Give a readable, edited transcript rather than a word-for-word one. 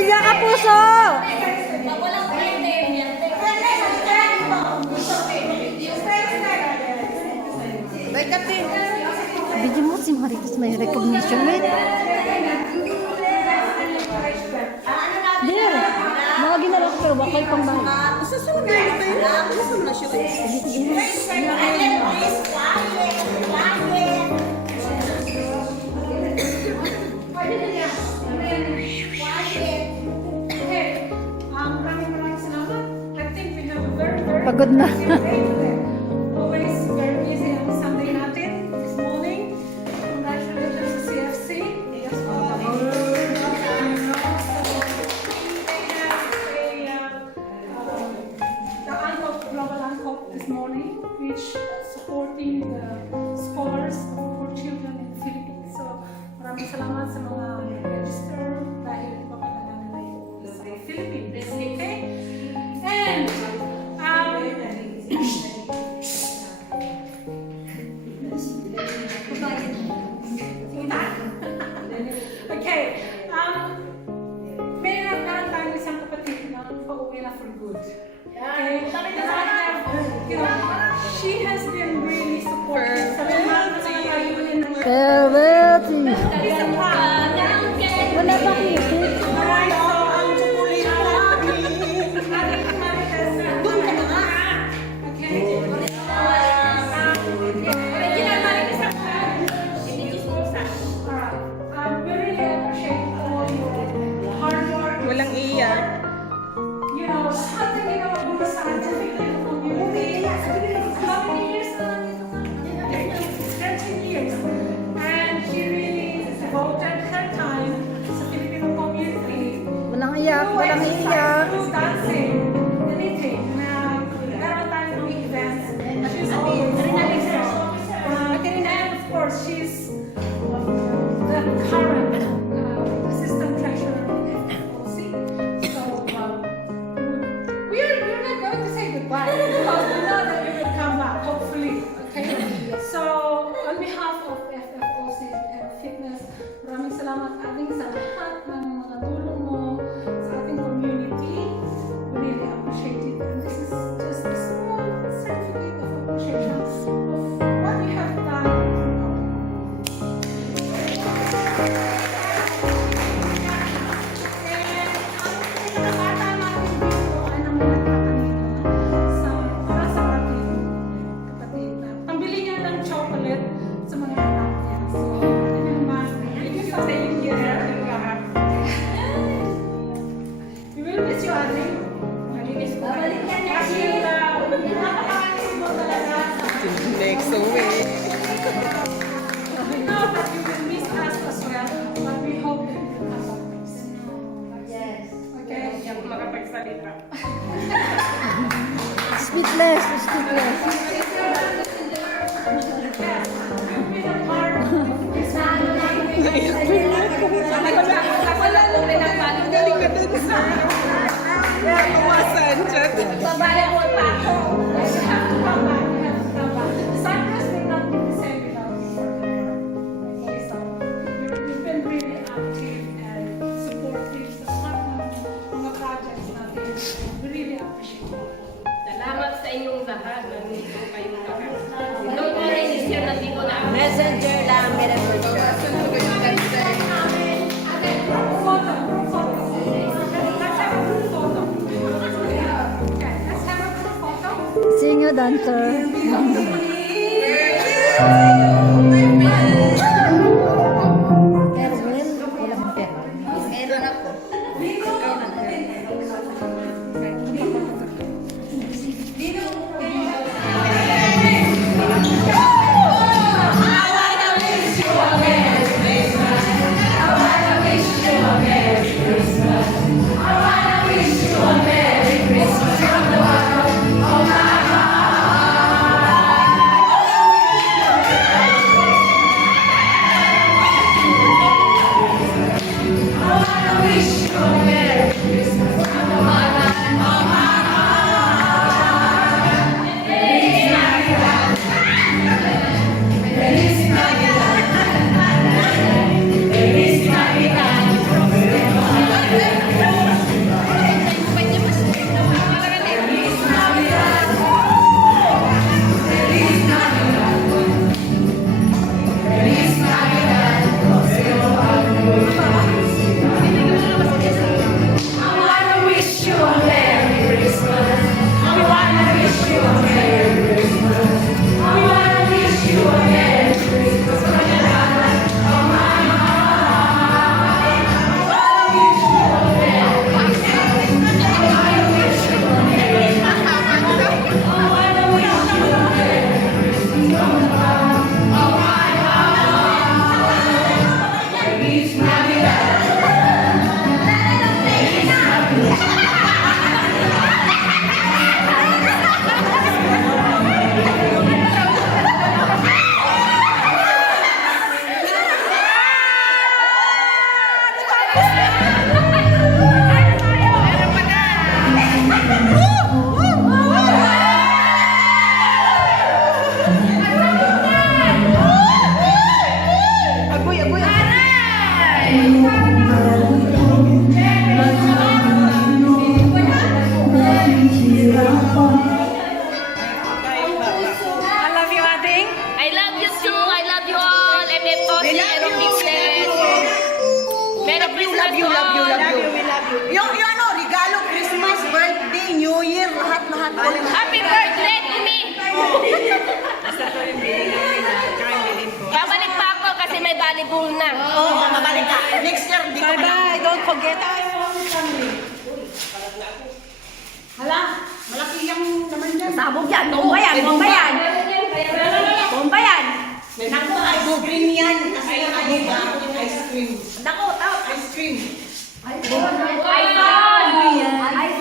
Iya ka puso! Bigyan mo si Marites may recognition eh. Dir, mga ginalak ko, wakay pang bahay. Susunod na ito yun. Susunod na siya. Pagod na. Always very busy on Sunday natin. This morning, congratulations to CFC. Yes, the UNCOP, Global UNCOP this morning, which supporting the scholars for children in the Philippines. So, maraming salamat sa mga register dahil papagana nila yung Philippines. Okay? And, okay, meron tayong isang kapatid na pauwi na for good. Okay? She has been really supportive sa lahat ng mga layunin ng Farewell to you. isa pa. Wala ba kayo? Alright, so ang chocolate doon ka na nga. Okay? We really appreciate all your hard work. Walang iya. You know, lahat ng ginawa mo sa atin ng community. How many years na nandito ka? 13 years. And she really devoted her time sa Filipino community. Walang iyak, walang iyak. Through dancing, anything. Meron tayo ng events. She's always and of course, she's the current assistant treasurer of FFOC. So, we're not going to say goodbye because we know that you will come back, hopefully. Okay? So, on behalf of FFOC Fitness, maraming salamat ating sa lahat ng mga tulong mo sa ating community. We really appreciate it. And this is just a small certificate of appreciation of what you have done. Pambili niya ng chocolate sa mga anak niya. So, yun naman. Thank you for saying yes. We will miss you, Ate. Malinis ko. Actually, napakaalis mo talaga. Next week. We know that you will miss us as well, but we hope that you will come back next. Yes. Okay? Hindi ako makapagsalita. Speechless, speechless. Wala nung pinapalo. Galing ka dun sa... Kumasan siya. Babalik mo pa ako. You have to come back. You have to come back. Cyprus will not be the same without you. Okay, so you've been really active and supportive sa lahat ng mga projects natin. We really appreciate it. Salamat sa inyong lahat. Nandito kayong lahat. Don't worry, this year nandito na ako. Messenger lang, meron ko. Photo. Let's have a group photo. Okay, let's have a group photo. Sing you, dancer. Erwin, walang pera. Meron ako. Happy I love you too. I love you all. MFOC, Aerobic Fest. Merry Christmas to all. Yung ano, regalo, Christmas, birthday, New Year, lahat-lahat. Happy birthday to me! Babalik pa ako kasi may volleyball na. Oo, mabalik ka. Next year, di ko Bye-bye. Don't forget us. Hala, malaki yung naman dyan. Sabog yan. Bomba yan. Bomba yan. Bomba yan. Naku, ice cream yan. Kasi yung ano ba, ice cream. Naku, tao. Ice cream. iPhone. iPhone.